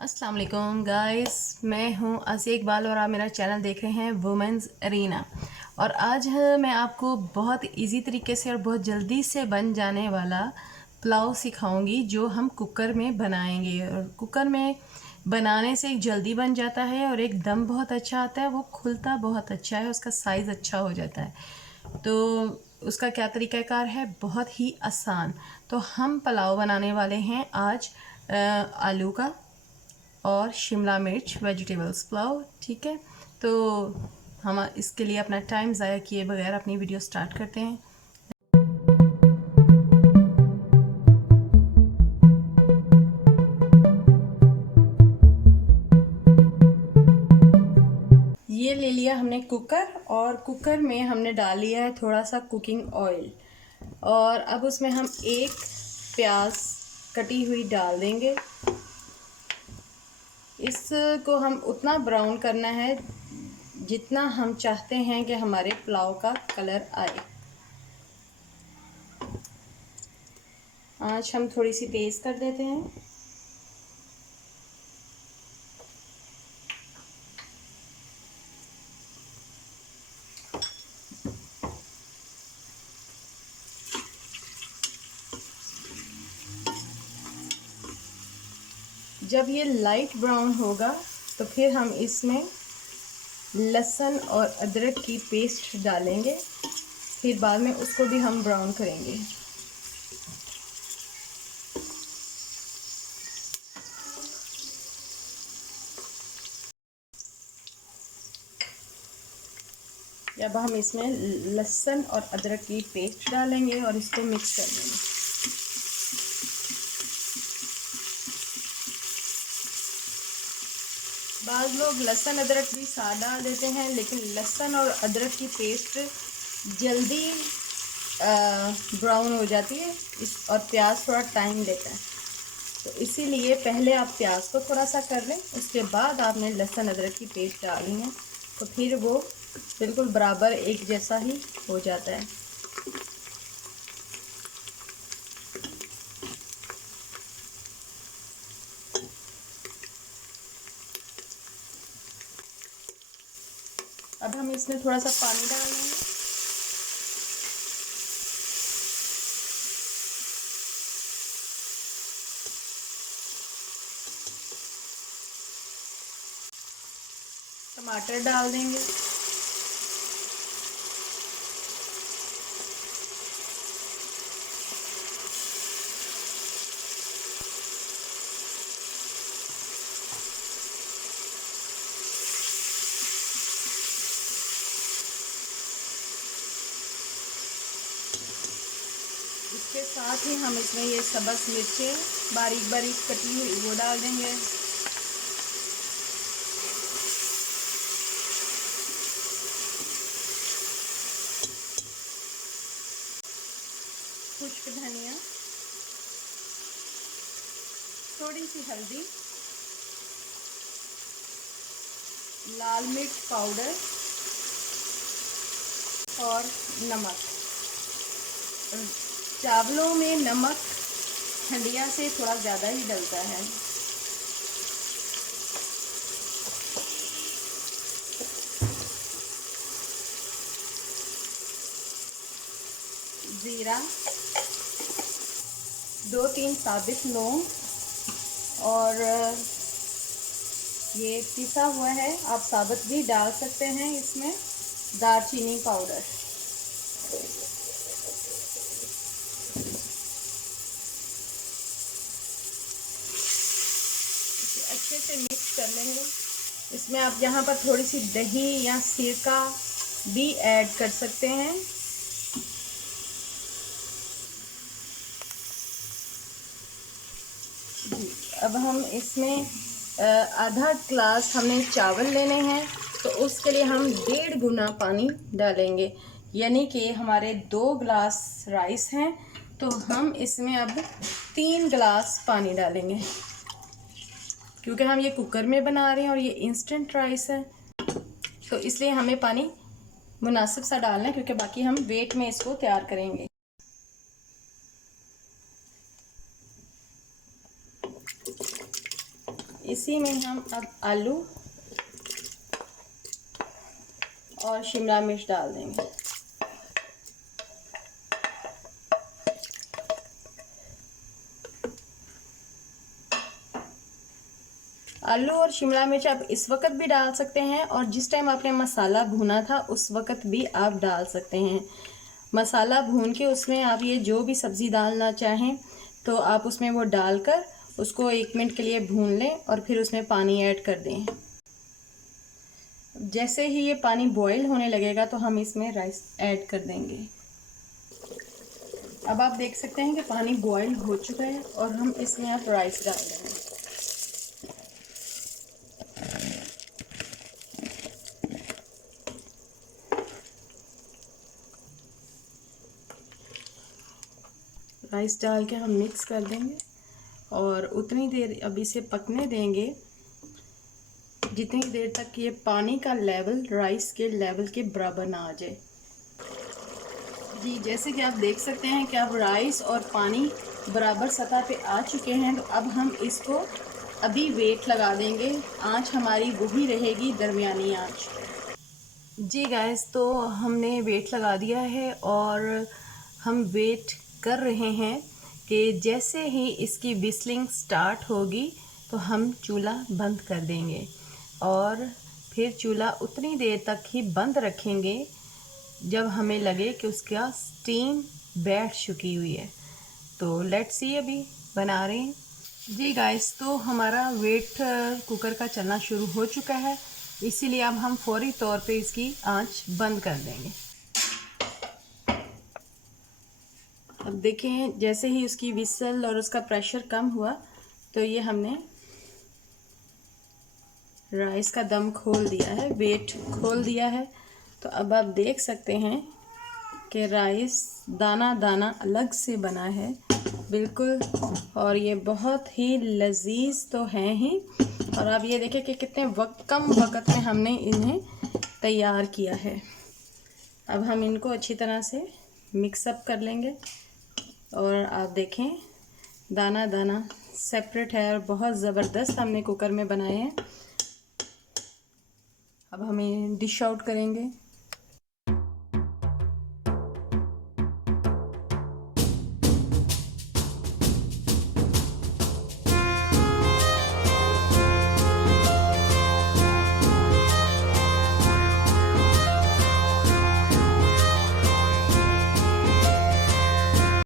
अस्सलाम वालेकुम गाइस, मैं हूं आसिया इकबाल और आप मेरा चैनल देख रहे हैं वुमेन्स अरीना। और आज मैं आपको बहुत इजी तरीके से और बहुत जल्दी से बन जाने वाला पुलाव सिखाऊंगी जो हम कुकर में बनाएंगे। और कुकर में बनाने से एक जल्दी बन जाता है और एक दम बहुत अच्छा आता है, वो खुलता बहुत अच्छा है, उसका साइज़ अच्छा हो जाता है। तो उसका क्या तरीक़ाकार है, बहुत ही आसान। तो हम पुलाव बनाने वाले हैं आज आलू का और शिमला मिर्च वेजिटेबल्स पुलाव। ठीक है, तो हम इसके लिए अपना टाइम ज़ाया किए बगैर अपनी वीडियो स्टार्ट करते हैं। ये ले लिया हमने कुकर, और कुकर में हमने डाल लिया है थोड़ा सा कुकिंग ऑयल, और अब उसमें हम एक प्याज कटी हुई डाल देंगे। इसको हम उतना ब्राउन करना है जितना हम चाहते हैं कि हमारे पुलाव का कलर आए। आँच हम थोड़ी सी तेज़ कर देते हैं। जब ये लाइट ब्राउन होगा तो फिर हम इसमें लहसुन और अदरक की पेस्ट डालेंगे, फिर बाद में उसको भी हम ब्राउन करेंगे। अब हम इसमें लहसुन और अदरक की पेस्ट डालेंगे और इसको मिक्स कर देंगे। बाज़ लोग लहसुन अदरक भी साथ डाल देते हैं, लेकिन लहसुन और अदरक की पेस्ट जल्दी ब्राउन हो जाती है और प्याज थोड़ा टाइम लेता है। तो इसीलिए पहले आप प्याज को थोड़ा सा कर लें, उसके बाद आपने लहसुन अदरक की पेस्ट डालनी है, तो फिर वो बिल्कुल बराबर एक जैसा ही हो जाता है। अब हम इसमें थोड़ा सा पानी डाल देंगे। टमाटर डाल देंगे। इसके साथ ही हम इसमें ये सब्ज़ मिर्चें बारीक बारीक कटी हुई वो डाल देंगे। खुश्क धनिया, थोड़ी सी हल्दी, लाल मिर्च पाउडर और नमक। चावलों में नमक ठंडिया से थोड़ा ज़्यादा ही डलता है। ज़ीरा, 2-3 साबित लौंग, और ये पिसा हुआ है, आप साबुत भी डाल सकते हैं इसमें, दालचीनी पाउडर। अच्छे से मिक्स कर लेंगे। इसमें आप यहाँ पर थोड़ी सी दही या सिरका भी ऐड कर सकते हैं। जी, अब हम इसमें आधा ग्लास हमने चावल लेने हैं, तो उसके लिए हम 1.5 गुना पानी डालेंगे। यानी कि हमारे 2 गिलास राइस हैं, तो हम इसमें अब 3 गिलास पानी डालेंगे, क्योंकि हम ये कुकर में बना रहे हैं और ये इंस्टेंट राइस है, तो इसलिए हमें पानी मुनासिब सा डालना है, क्योंकि बाकी हम वेट में इसको तैयार करेंगे। इसी में हम अब आलू और शिमला मिर्च डाल देंगे। आलू और शिमला मिर्च आप इस वक्त भी डाल सकते हैं और जिस टाइम आपने मसाला भूना था उस वक्त भी आप डाल सकते हैं। मसाला भून के उसमें आप ये जो भी सब्ज़ी डालना चाहें तो आप उसमें वो डालकर उसको 1 मिनट के लिए भून लें और फिर उसमें पानी ऐड कर दें। जैसे ही ये पानी बॉईल होने लगेगा तो हम इसमें राइस ऐड कर देंगे। अब आप देख सकते हैं कि पानी बॉईल हो चुका है और हम इसमें अब राइस डाल देंगे। राइस डाल के हम मिक्स कर देंगे और उतनी देर अब इसे पकने देंगे जितनी देर तक ये पानी का लेवल राइस के लेवल के बराबर ना आ जाए। जी, जैसे कि आप देख सकते हैं कि अब राइस और पानी बराबर सतह पे आ चुके हैं, तो अब हम इसको अभी वेट लगा देंगे। आंच हमारी वही रहेगी, दरमियानी आंच। जी गाइस, तो हमने वेट लगा दिया है और हम वेट कर रहे हैं कि जैसे ही इसकी विस्लिंग स्टार्ट होगी तो हम चूल्हा बंद कर देंगे और फिर चूल्हा उतनी देर तक ही बंद रखेंगे जब हमें लगे कि उसका स्टीम बैठ चुकी हुई है। तो लेट्स सी, अभी बना रहे हैं। जी गाइस, तो हमारा वेट कुकर का चलना शुरू हो चुका है, इसीलिए अब हम फौरी तौर पे इसकी आंच बंद कर देंगे। अब देखें, जैसे ही उसकी विसल और उसका प्रेशर कम हुआ तो ये हमने राइस का दम खोल दिया है, वेट खोल दिया है। तो अब आप देख सकते हैं कि राइस दाना दाना अलग से बना है बिल्कुल, और ये बहुत ही लजीज तो हैं ही। और आप ये देखें कि कितने कम वक्त में हमने इन्हें तैयार किया है। अब हम इनको अच्छी तरह से मिक्सअप कर लेंगे और आप देखें दाना दाना सेपरेट है और बहुत ज़बरदस्त हमने कुकर में बनाए हैं। अब हम डिश आउट करेंगे।